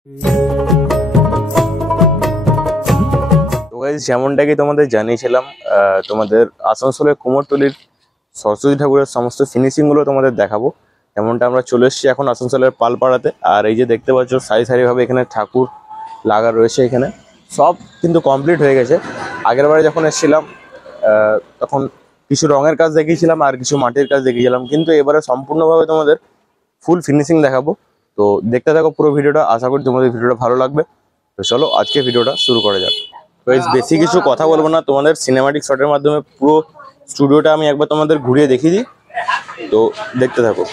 তো গাইস, যেমনটাকে তোমাদের জানিয়েছিলাম, তোমাদের আসানসোলের কুমোরটুলির সরস্বতী ঠাকুরের সমস্ত ফিনিশিং গুলো তোমাদের দেখাবো। যেমনটা আমরা চলে এসেছি এখন আসানসোলের পালপাড়াতে। আর এই যে দেখতে পাচ্ছ সারি সারি ভাবে এখানে ঠাকুর লাগা রয়েছে। এখানে সব কিন্তু কমপ্লিট হয়ে গেছে। আগের বারে যখন এসেছিলাম তখন কিছু রঙের কাজ দেখিয়েছিলাম আর কিছু মাটির কাজ দেখিয়েছিলাম, কিন্তু এবারে সম্পূর্ণভাবে তোমাদের ফুল ফিনিশিং দেখাবো। তো দেখতে থাকো পুরো ভিডিওটা, আশা করি তোমাদের ভিডিওটা ভালো লাগবে। তো চলো আজকে ভিডিওটা শুরু করা যাক। বেশি কিছু কথা বলবো না, তোমাদের সিনেমাটিক শটের মাধ্যমে পুরো স্টুডিওটা আমি একবার তোমাদের ঘুরিয়ে দেখিয়ে দিই। তো দেখতে থাকো।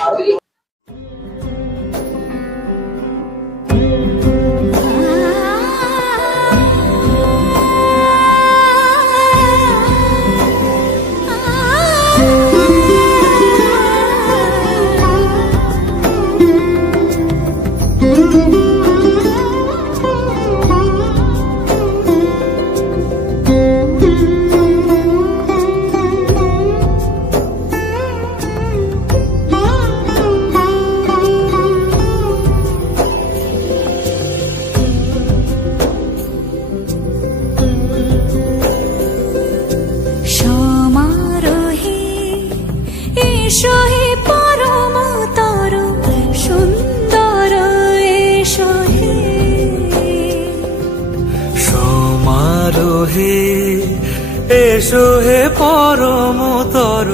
এসো হে পরমতর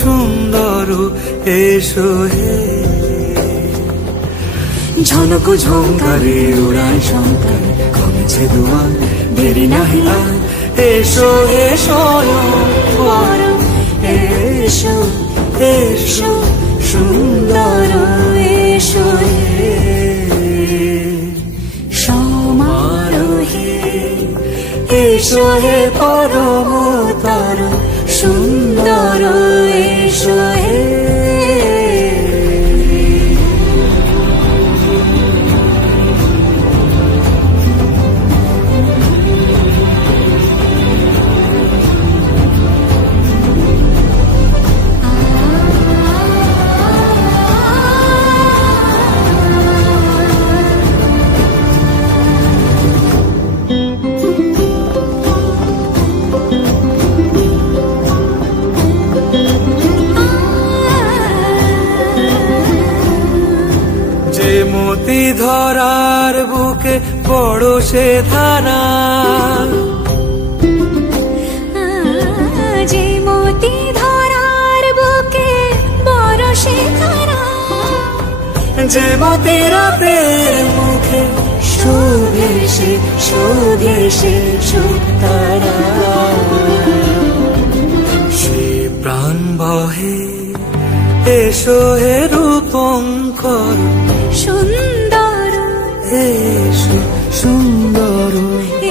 সুন্দর, এসো হে ঝনক ঝঙ্কারে উড়ায় শঙ্কর, কমেছে দুয়ার দেরি নাহি আর, এসো হে স্বয়ং পরম, এসো এসো সুন্দর, এসো হে সমারোহে, এসো হে পরমতর সুন্দর, এসো হে মতি ধরার বুকে বড় সে ধারা, যে মতি ধরার বুকে বড় সে ধারা, যে মতি রাতের মুখে শোভে সে সুতারা, সে প্রাণ বহে, এসো হে রূপঙ্কর সুন্দর, এসো সুন্দর,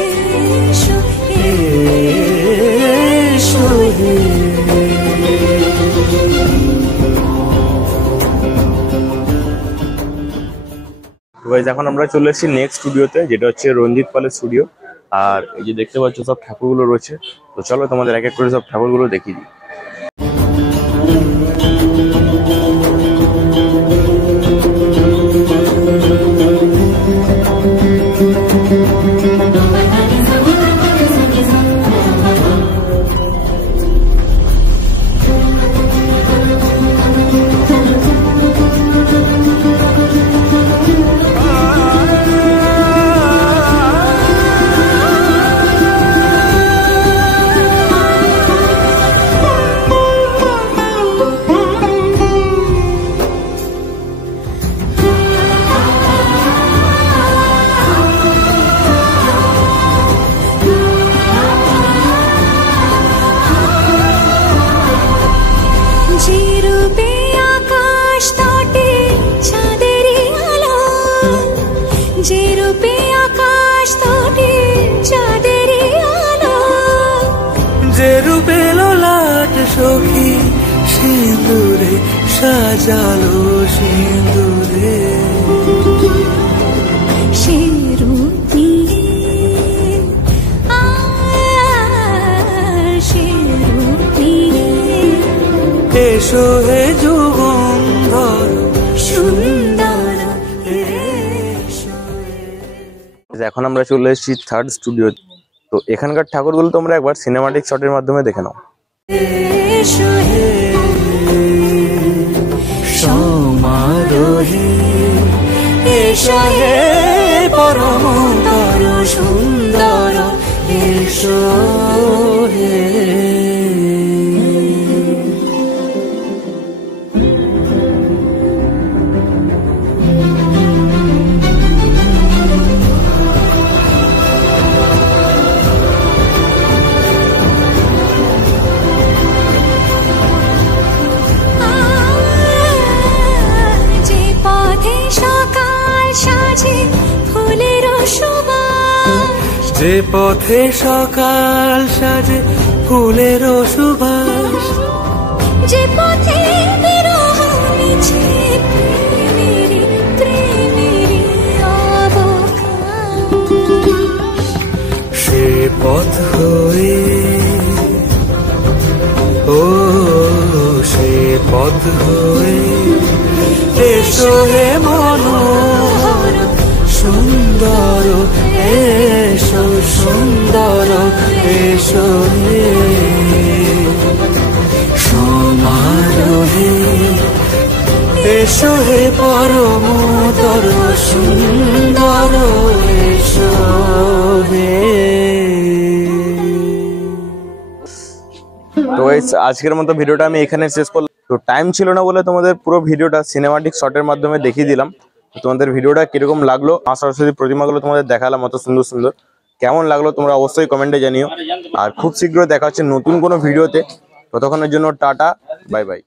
এসো এসো হে এখন আমরা চলে এসেছি নেক্সট স্টুডিওতে, যেটা হচ্ছে রঞ্জিত পালের স্টুডিও। আর এই যে দেখতে পাচ্ছ সব ঠাকুরগুলো রয়েছে। তো চলো তোমাদের এক এক করে সব ঠাকুরগুলো দেখিয়ে দিই। যে রূপে লোলাট সখী সিঁদুরে সাজালো, সিঁদুরে সে রূপ এসো হে যুগন্ধর সুন্দর, এখন আমরা চলে এসেছি থার্ড স্টুডিও। তো এখানকার ঠাকুরগুলো তোমরা একবার সিনেমাটিক শটের মাধ্যমে দেখে নাও। এসো হে সমারোহে এসো হে পরমতর সুন্দর এসো হে যে পথে সকাল সাজে ফুলের সুবাস যে পথে সকাল সাজে ফুলের সুবাস যে পথে বিরহ মিছে প্রেমেরই অবকাশ সে পথ হয়ে ও সে পথ হয়ে এসো হে মনোহর সুন্দর এসো সুন্দর এসো হে সমারোহে এসো হে পরমতর সুন্দর এসো হে। তো আজকের মতো ভিডিওটা আমি এখানে শেষ করলাম। তো টাইম ছিল না বলে তোমাদের পুরো ভিডিওটা সিনেমাটিক শটের মাধ্যমে দেখিয়ে দিলাম। তোমাদের ভিডিওটা কিরকম লাগলো, মা সরস্বতী প্রতিমাগুলো তোমাদের দেখালাম অত সুন্দর সুন্দর, কেমন লাগলো তোমরা অবশ্যই কমেন্টে জানিও। আর খুব শীঘ্রই দেখা হচ্ছে নতুন কোনো ভিডিওতে। ততক্ষণের জন্য টাটা, বাই বাই।